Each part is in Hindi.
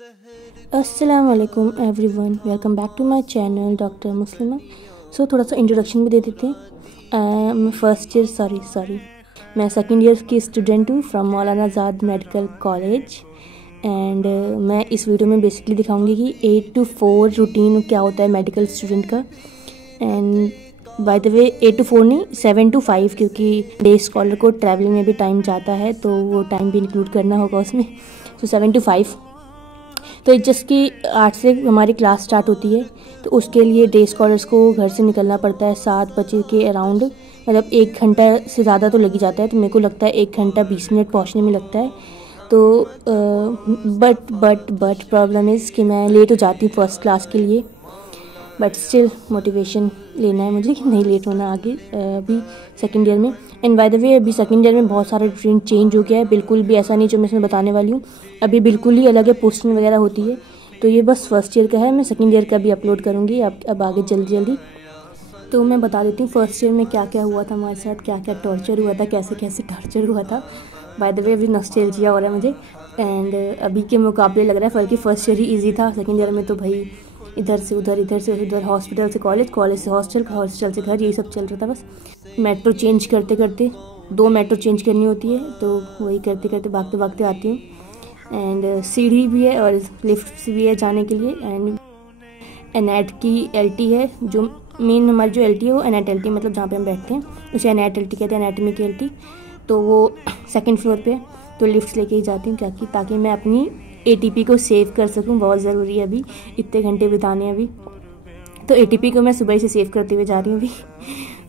अस्सलाम वालेकुम everyone, welcome back to my channel doctor Muslima. So थोड़ा सा इंट्रोडक्शन भी दे देते हैं। मैं सेकंड ईयर की स्टूडेंट हूँ from Maulana Azad medical college and मैं इस वीडियो में बेसिकली दिखाऊंगी कि 8 to 4 रूटीन क्या होता है मेडिकल स्टूडेंट का। And by the way 8 to 4 नहीं, 7 to 5, क्योंकि डे स्कॉलर को ट्रैवलिंग में भी टाइम जाता है तो वो टाइम भी इंक्लूड करना होगा उसमें। सो 7 to 5। तो जस्ट कि 8 से हमारी क्लास स्टार्ट होती है, तो उसके लिए डे स्कॉलर्स को घर से निकलना पड़ता है 7 बजे के अराउंड। मतलब 1 घंटा से ज़्यादा तो लग ही जाता है, तो मेरे को लगता है 1 घंटा 20 मिनट पहुंचने में लगता है। तो बट प्रॉब्लम इज़ कि मैं लेट हो जाती हूँ फर्स्ट क्लास के लिए, बट स्टिल मोटिवेशन लेना है मुझे कि नहीं लेट होना आगे अभी सेकेंड ईयर में। एंड बाय द वे अभी सेकेंड ईयर में बहुत सारा रूटीन चेंज हो गया है, बिल्कुल भी ऐसा नहीं जो मैं इसमें बताने वाली हूँ, अभी बिल्कुल ही अलग है, पोस्टिंग वगैरह होती है। तो ये बस फर्स्ट ईयर का है, मैं सेकेंड ईयर का भी अपलोड करूँगी अब आगे जल्दी। तो मैं बता देती हूँ फर्स्ट ईयर में क्या क्या हुआ था हमारे साथ, क्या क्या टॉर्चर हुआ था, कैसे कैसे टॉर्चर हुआ था। बाय द वे अभी नॉस्टैल्जिया हो रहा है मुझे, एंड अभी के मुकाबले लग रहा है बल्कि फर्स्ट ईयर ही ईजी था। सेकेंड ईयर में तो भाई इधर से उधर, हॉस्पिटल से कॉलेज, कॉलेज से हॉस्टल, हॉस्टल से घर, यही सब चल रहा था बस। मेट्रो चेंज करते करते 2 मेट्रो चेंज करनी होती है, तो वही करते करते भागते आती हूँ। एंड सीढ़ी भी है और लिफ्ट भी है जाने के लिए। एंड एनएट की एलटी है, जो मेन हमारी जो एलटी है वो एनएट एलटी, मतलब जहाँ पे हम बैठते हैं उसे एनएट एलटी कहते हैं, एनाटमी की एलटी। तो वो सेकंड फ्लोर पे है, तो लिफ्ट लेके ही जाती हूँ ताकि मैं अपनी एटीपी को सेव कर सकूँ, बहुत ज़रूरी है अभी इतने घंटे बिताने अभी। तो एटीपी को मैं सुबह से सेव करते हुए जा रही हूँ अभी।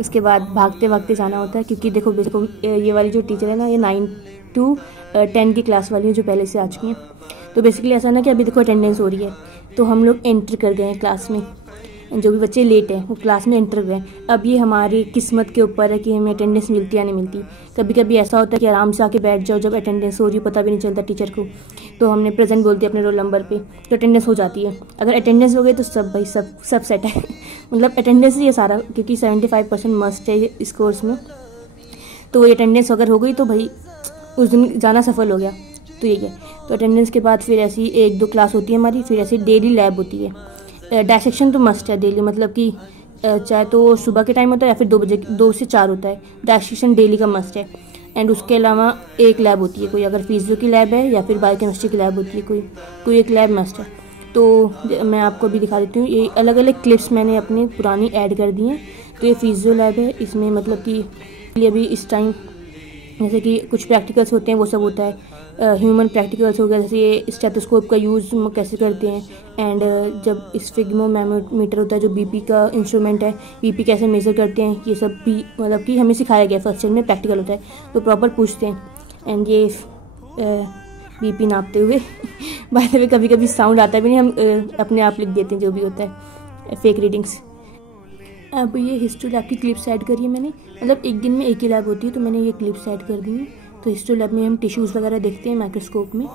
उसके बाद भागते जाना होता है, क्योंकि देखो ये वाली जो टीचर है ना, ये 9 to 10 की क्लास वाली है जो पहले से आ चुकी हैं। तो बेसिकली ऐसा ना कि अभी देखो अटेंडेंस हो रही है, तो हम लोग एंटर कर गए हैं क्लास में, जो भी बच्चे लेट हैं वो क्लास में एंटर गए। अब ये हमारी किस्मत के ऊपर है कि हमें अटेंडेंस मिलती या नहीं मिलती। कभी कभी ऐसा होता है कि आराम से आके बैठ जाओ, जब अटेंडेंस हो रही है पता भी नहीं चलता टीचर को, तो हमने प्रेजेंट बोल दिया अपने रोल नंबर पे, तो अटेंडेंस हो जाती है। अगर अटेंडेंस हो गई तो सब भाई सब सेट है। मतलब अटेंडेंस ही है सारा, क्योंकि 75% मस्ट है इस कोर्स में। तो वही अटेंडेंस अगर हो गई तो भाई उस दिन जाना सफल हो गया, तो यही है। तो अटेंडेंस के बाद फिर ऐसी 1-2 क्लास होती है हमारी, फिर ऐसी डेली लैब होती है। डायसेक्शन तो मस्ट है डेली, मतलब कि चाहे तो सुबह के टाइम होता है या फिर 2 से 4 होता है, डायसेक्शन डेली का मस्ट है। एंड उसके अलावा एक लैब होती है, कोई अगर फिजियो की लैब है या फिर बायोकेमिस्ट्री की लैब होती है, कोई एक लैब मस्ट है। तो मैं आपको भी दिखा देती हूँ, ये अलग अलग क्लिप्स मैंने अपनी पुरानी ऐड कर दी हैं। तो ये फिजियो लैब है, इसमें मतलब कि अभी इस टाइम जैसे कि कुछ प्रैक्टिकल्स होते हैं वो सब होता है। ह्यूमन प्रैक्टिकल्स हो गया, जैसे ये स्टेथोस्कोप का यूज़ कैसे करते हैं, एंड जब स्फिग्मोमीटर होता है जो बीपी का इंस्ट्रूमेंट है, बीपी कैसे मेजर करते हैं, ये सब भी मतलब कि हमें सिखाया गया। फर्स्ट ईयर में प्रैक्टिकल होता है तो प्रॉपर पूछते हैं। एंड ये बीपी नापते हुए बाय द वे कभी कभी साउंड आता भी नहीं, हम अपने आप लिख देते हैं जो भी होता है, फेक रीडिंग्स। अब ये हिस्ट्री लैब की क्लिप्स ऐड करी है मैंने, मतलब एक दिन में एक ही लैब होती है, तो मैंने ये क्लिप्स ऐड कर दी हैं। तो हिस्ट्री लैब में हम टिश्यूज़ वगैरह देखते हैं माइक्रोस्कोप में।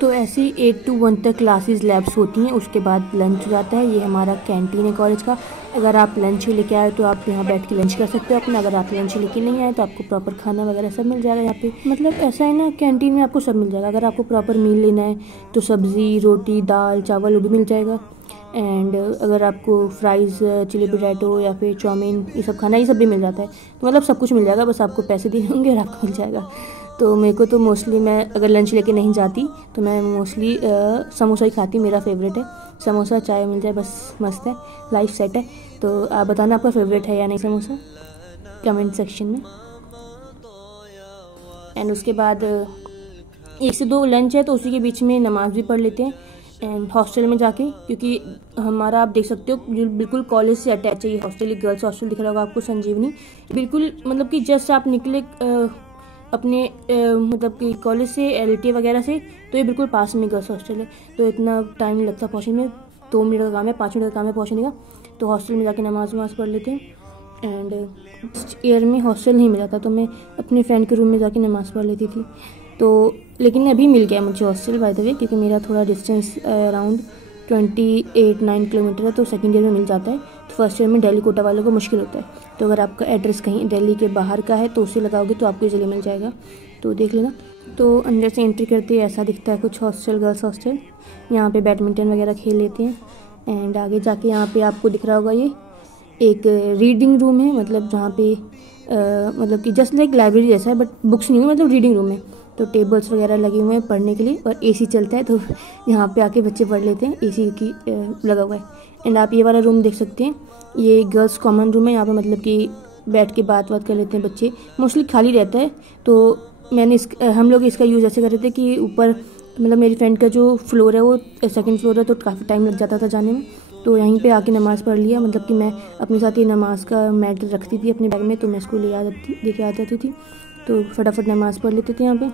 तो ऐसी 8 to 1 तक क्लासेस लैब्स होती हैं, उसके बाद लंच हो जाता है। ये हमारा कैंटीन है कॉलेज का, अगर आप लंच लेके आए तो आप यहाँ बैठ के लंच कर सकते हो अपना, अगर आप लंच लेके नहीं आए तो आपको प्रॉपर खाना वगैरह सब मिल जाएगा यहाँ पे। मतलब ऐसा है ना, कैंटीन में आपको सब मिल जाएगा। अगर आपको प्रॉपर मील लेना है तो सब्ज़ी, रोटी, दाल, चावल वो भी मिल जाएगा। एंड अगर आपको फ्राइज़, चिली पोटैटो या फिर चाउमीन ये सब खाना, ये सब भी मिल जाता है। तो मतलब सब कुछ मिल जाएगा, बस आपको पैसे देने होंगे और आपको मिल जाएगा। तो मेरे को तो मोस्टली, मैं अगर लंच लेके नहीं जाती तो मैं मोस्टली समोसा ही खाती, मेरा फेवरेट है समोसा। चाय मिल जाए बस मस्त है, लाइफ सेट है। तो आप बताना आपका फेवरेट है या नहीं समोसा, कमेंट सेक्शन में। एंड उसके बाद 1 से 2 लंच है, तो उसी के बीच में नमाज़ भी पढ़ लेते हैं। एंड हॉस्टल में जाके, क्योंकि हमारा आप देख सकते हो बिल्कुल कॉलेज से अटैच है ये हॉस्टल, गर्ल्स हॉस्टल दिख रहा होगा आपको, संजीवनी। बिल्कुल मतलब कि जस्ट आप निकले अपने मतलब कि कॉलेज से, एलटी वगैरह से, तो ये बिल्कुल पास में गर्ल्स हॉस्टल है। तो इतना टाइम नहीं लगता पहुँचने में, 2 मिनट का काम है, 5 मिनट का काम है पहुँचने का। तो हॉस्टल में जाके नमाज पढ़ लेते हैं। एंड फर्स्ट ईयर में हॉस्टल नहीं मिला था, तो मैं अपने फ्रेंड के रूम में जाके नमाज़ पढ़ लेती थी। तो लेकिन अभी मिल गया मुझे हॉस्टल बाय द वे, क्योंकि मेरा थोड़ा डिस्टेंस अराउंड 28-9 किलोमीटर है, तो सेकंड ईयर में मिल जाता है। तो फर्स्ट ईयर में दिल्ली कोटा वालों को मुश्किल होता है। तो अगर आपका एड्रेस कहीं दिल्ली के बाहर का है तो उसे लगाओगे तो आपको इजीली मिल जाएगा, तो देख लेना। तो अंदर से एंट्री करते ही ऐसा दिखता है कुछ हॉस्टल, गर्ल्स हॉस्टल। यहाँ पे बैडमिंटन वगैरह खेल लेते हैं। एंड आगे जाके यहाँ पे आपको दिख रहा होगा ये एक रीडिंग रूम है, मतलब जहाँ पे मतलब कि जस्ट लाइक लाइब्रेरी जैसा है, बट बुक्स नहीं है, मतलब रीडिंग रूम है। तो टेबल्स वगैरह लगे हुए हैं पढ़ने के लिए, और एसी चलता है, तो यहाँ पे आके बच्चे पढ़ लेते हैं, एसी की लगा हुआ है। एंड आप ये वाला रूम देख सकते हैं, ये गर्ल्स कॉमन रूम है। यहाँ पे मतलब कि बैठ के बात कर लेते हैं बच्चे, मोस्टली खाली रहता है। तो हम लोग इसका यूज़ ऐसे कर रहे थे कि ऊपर मतलब मेरी फ्रेंड का जो फ्लोर है वो सेकंड फ्लोर है, तो काफ़ी टाइम लग जाता था जाने में। तो यहीं पे आके नमाज़ पढ़ लिया, मतलब कि मैं अपने साथ ये नमाज का मैट रखती थी अपने बैग में, तो मैं इसको लेके आ जाती थी, तो फटाफट नमाज़ पढ़ लेते थे यहाँ पे।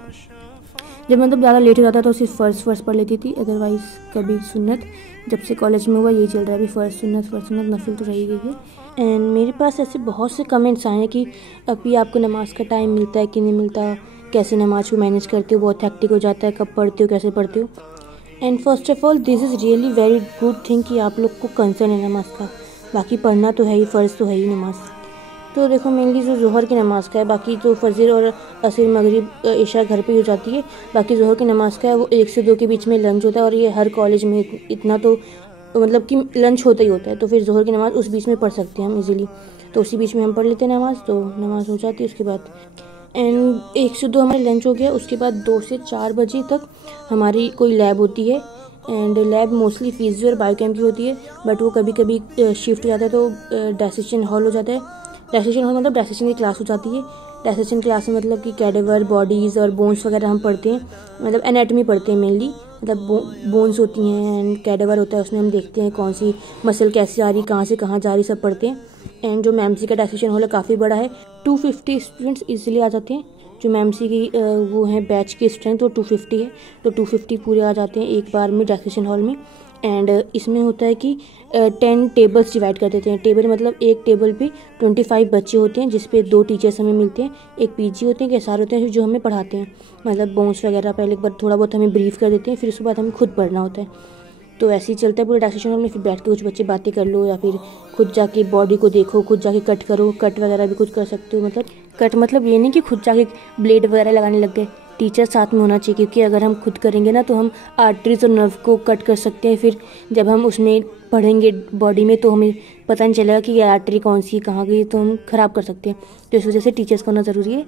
जब मतलब ज़्यादा लेट हो जाता तो सिर्फ फ़र्ज़ पढ़ लेती थी, अदरवाइज़ कभी सुन्नत। जब से कॉलेज में हुआ यही चल रहा है अभी, फ़र्ज़ सुन्नत नफिल तो रही गई है। एंड मेरे पास ऐसे बहुत से कमेंट्स आए हैं कि अभी आपको नमाज़ का टाइम मिलता है कि नहीं मिलता, कैसे नमाज को मैनेज करते हो, बहुत हेक्टिक हो जाता है, कब पढ़ते हो, कैसे पढ़ते हो। And first of all this is really very good thing कि आप लोग को कंसर्न है नमाज का। बाकी पढ़ना तो है ही, फ़र्ज़ तो है ही नमाज। तो देखो मेनली जो ज़ोहर की नमाज़ का है, बाकी तो फजर और असर मगरिब इशा घर पे ही हो जाती है। बाकी ज़ोहर की नमाज़ का है वो 1 से 2 के बीच में लंच होता है, और ये हर कॉलेज में इतना तो मतलब कि लंच होता ही होता है। तो फिर ज़ोहर की नमाज़ उस बीच में पढ़ सकते हैं हम इजीली, तो उसी बीच में हम पढ़ लेते हैं नमाज़, तो नमाज़ हो जाती है उसके बाद। एंड 1 से 2 हमारे लंच हो गया, उसके बाद 2 से 4 बजे तक हमारी कोई लैब होती है। एंड लैब मोस्टली फिजियो और बायोकेम की होती है, बट वो कभी कभी शिफ्ट हो जाता है, तो डायसेशन हॉल हो जाता है। डायसेशन हॉल मतलब डायसेशन की क्लास हो जाती है। डायसेशन क्लास में मतलब कि कैडेवर, बॉडीज़ और बोन्स वगैरह हम पढ़ते हैं, मतलब एनाटमी पढ़ते हैं मेनली, मतलब बोन्स होती हैं एंड कैडेवर होता है, उसमें हम देखते हैं कौन सी मसल कैसे जा रही, कहाँ से कहाँ जा रही, सब पढ़ते हैं। एंड जो मैमसी का डायसेशन हॉल है काफ़ी बड़ा है, 250 स्टूडेंट्स इजीली आ जाते हैं। जो मैमसी की वो है बैच की स्ट्रेंथ वो 250 है, तो 250 पूरे आ जाते हैं एक बार में डायसेशन हॉल में। एंड इसमें होता है कि 10 टेबल्स डिवाइड कर देते हैं। टेबल मतलब एक टेबल पे 25 बच्चे होते हैं, जिस पे 2 टीचर्स हमें मिलते हैं, एक पीजी होते हैं, एक एसआर होते हैं जो हमें पढ़ाते हैं, मतलब बोन्स वगैरह पहले एक बार थोड़ा बहुत हमें ब्रीफ कर देते हैं, फिर उसके बाद हमें खुद पढ़ना होता है। तो ऐसे ही चलता है पूरे डायसेशन हॉल में। फिर बैठ के कुछ बच्चे बातें कर लो, या फिर खुद जाके बॉडी को देखो, खुद जाके कट करो, कट वगैरह भी कुछ कर सकते हो। मतलब कट मतलब ये नहीं कि खुद जाके ब्लेड वगैरह लगाने लग गए, टीचर साथ में होना चाहिए, क्योंकि अगर हम खुद करेंगे ना तो हम आर्टरीज और नर्व को कट कर सकते हैं। फिर जब हम उसमें पढ़ेंगे बॉडी में तो हमें पता नहीं चलेगा कि ये आर्टरी कौन सी कहाँ गई, तो हम ख़राब कर सकते हैं। तो इस वजह से टीचर्स का होना ज़रूरी है।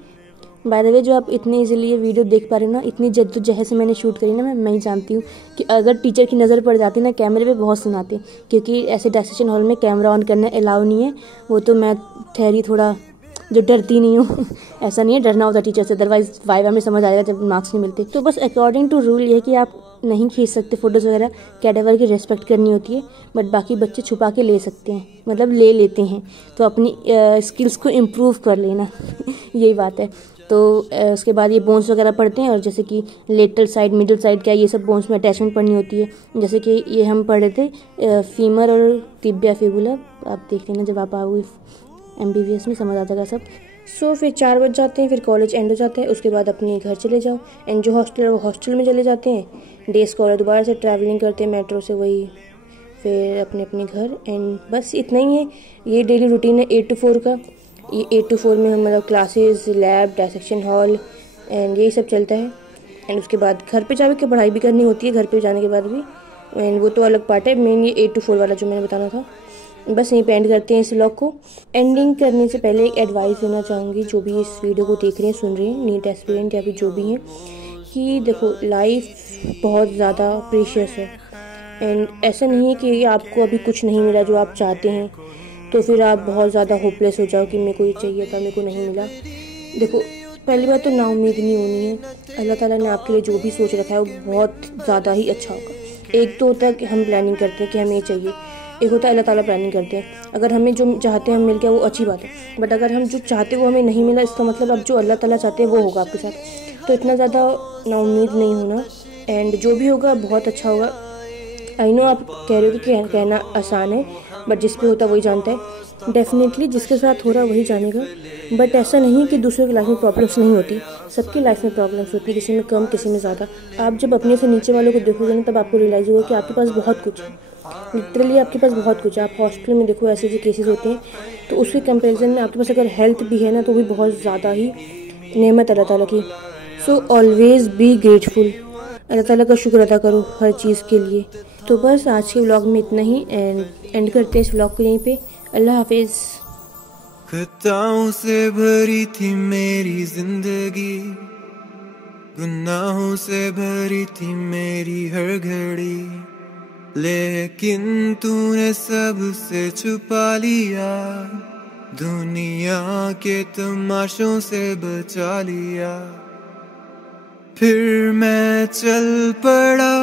बाय द वे जो आप इतनी इजीली ये वीडियो देख पा रहे हो ना, इतनी जद्दोजहद से मैंने शूट करी ना, मैं ही जानती हूँ कि अगर टीचर की नज़र पड़ जाती ना कैमरे पे बहुत सुनाते, क्योंकि ऐसे डायसेशन हॉल में कैमरा ऑन करना अलाउ नहीं है। वो तो मैं ठहरी थोड़ा जो डरती नहीं हूँ ऐसा नहीं है, डरना होता टीचर से, अदरवाइज वाइवा में समझ आएगा जब मार्क्स नहीं मिलते। तो बस अकॉर्डिंग टू रूल ये है कि आप नहीं खींच सकते फ़ोटोज़ वगैरह, कैडेवर की रिस्पेक्ट करनी होती है, बट बाकी बच्चे छुपा के ले सकते हैं, मतलब ले लेते हैं। तो अपनी स्किल्स को इम्प्रूव कर लेना यही बात है। तो उसके बाद ये बोन्स वगैरह पढ़ते हैं, और जैसे कि लेटरल साइड, मिडिल साइड, क्या ये सब बोन्स में अटैचमेंट पढ़नी होती है। जैसे कि ये हम पढ़ रहे थे फीमर और तिबिया फिबुला, आप देख लेना जब आप आओगे MBBS में, समझ आ जाएगा सब। सो फिर 4 बज जाते हैं, फिर कॉलेज एंड हो जाता है, उसके बाद अपने घर चले जाओ। एंड जो हॉस्टल है वो हॉस्टल में चले जाते हैं, डे स्कॉलर दोबारा से ट्रैवलिंग करते हैं मेट्रो से, वही फिर अपने अपने घर। एंड बस इतना ही है, ये डेली रूटीन है 8 to 4 का। ये 8 to 4 में हम मतलब classes, lab, dissection hall and यही सब चलता है। एंड उसके बाद घर पे जाके पढ़ाई भी करनी होती है, घर पे जाने के बाद भी, एंड वो तो अलग पार्ट है। मेन ये 8 to 4 वाला जो मैंने बताना था। बस यहीं पे एंड करते हैं इस व्लॉग को। एंडिंग करने से पहले एक एडवाइस देना चाहूँगी जो भी इस वीडियो को देख रहे हैं, सुन रहे हैं, नीट एस्पिरेंट या फिर जो भी हैं, कि देखो लाइफ बहुत ज़्यादा प्रीशियस है। एंड ऐसा नहीं है कि आपको अभी कुछ नहीं मिला जो आप चाहते हैं, तो फिर आप बहुत ज़्यादा होपलेस हो जाओ कि मेरे को ये चाहिए था, मेरे को नहीं मिला। देखो पहली बात तो नाउम्मीद नहीं होनी है। अल्लाह ताला ने आपके लिए जो भी सोच रखा है वो बहुत ज़्यादा ही अच्छा होगा। एक तो होता है कि हम प्लानिंग करते हैं कि हमें ये चाहिए, एक होता है अल्लाह ताला प्लानिंग करते हैं। अगर हमें जो चाहते हैं हम मिल गया वो अच्छी बात है, बट अगर हम जो चाहते हैं वो हमें नहीं मिला, इसका मतलब अब जो अल्लाह ताला चाहते हैं वो होगा आपके साथ। तो इतना ज़्यादा नाउम्मीद नहीं होना, एंड जो भी होगा बहुत अच्छा होगा। आई नो आप कह रहे हो कि कहना आसान है, बट जिस पे होता वही जानता है। डेफिनेटली जिसके साथ हो रहा वही जानेगा, बट ऐसा नहीं कि दूसरों की लाइफ में प्रॉब्लम्स नहीं होती, सबकी लाइफ में प्रॉब्लम्स होती है, किसी में कम किसी में ज़्यादा। आप जब अपने से नीचे वालों को देखोगे ना, तब आपको रियलाइज़ होगा कि आपके पास बहुत कुछ है, लिटरली आपके पास बहुत कुछ है। आप हॉस्पिटल में देखो ऐसे केसेस होते हैं, तो उसके कंपैरिजन में आपके पास अगर हेल्थ भी है ना, तो भी बहुत ज़्यादा ही नेमत अल्लाह ताला की। So always be grateful. Allah ताला का शुक्र अदा करो हर चीज़ के लिए। तो बस आज के व्लॉग में इतना ही, एंड करते हैं इस व्लॉग को यहीं पे। अल्लाह हाफिज़। खताओं से भरी थी मेरी जिंदगी, गुनाहों से भरी थी मेरी हर घड़ी, लेकिन तूने सबसे छुपा लिया, दुनिया के तमाशों से बचा लिया। फिर मैं चल पड़ा।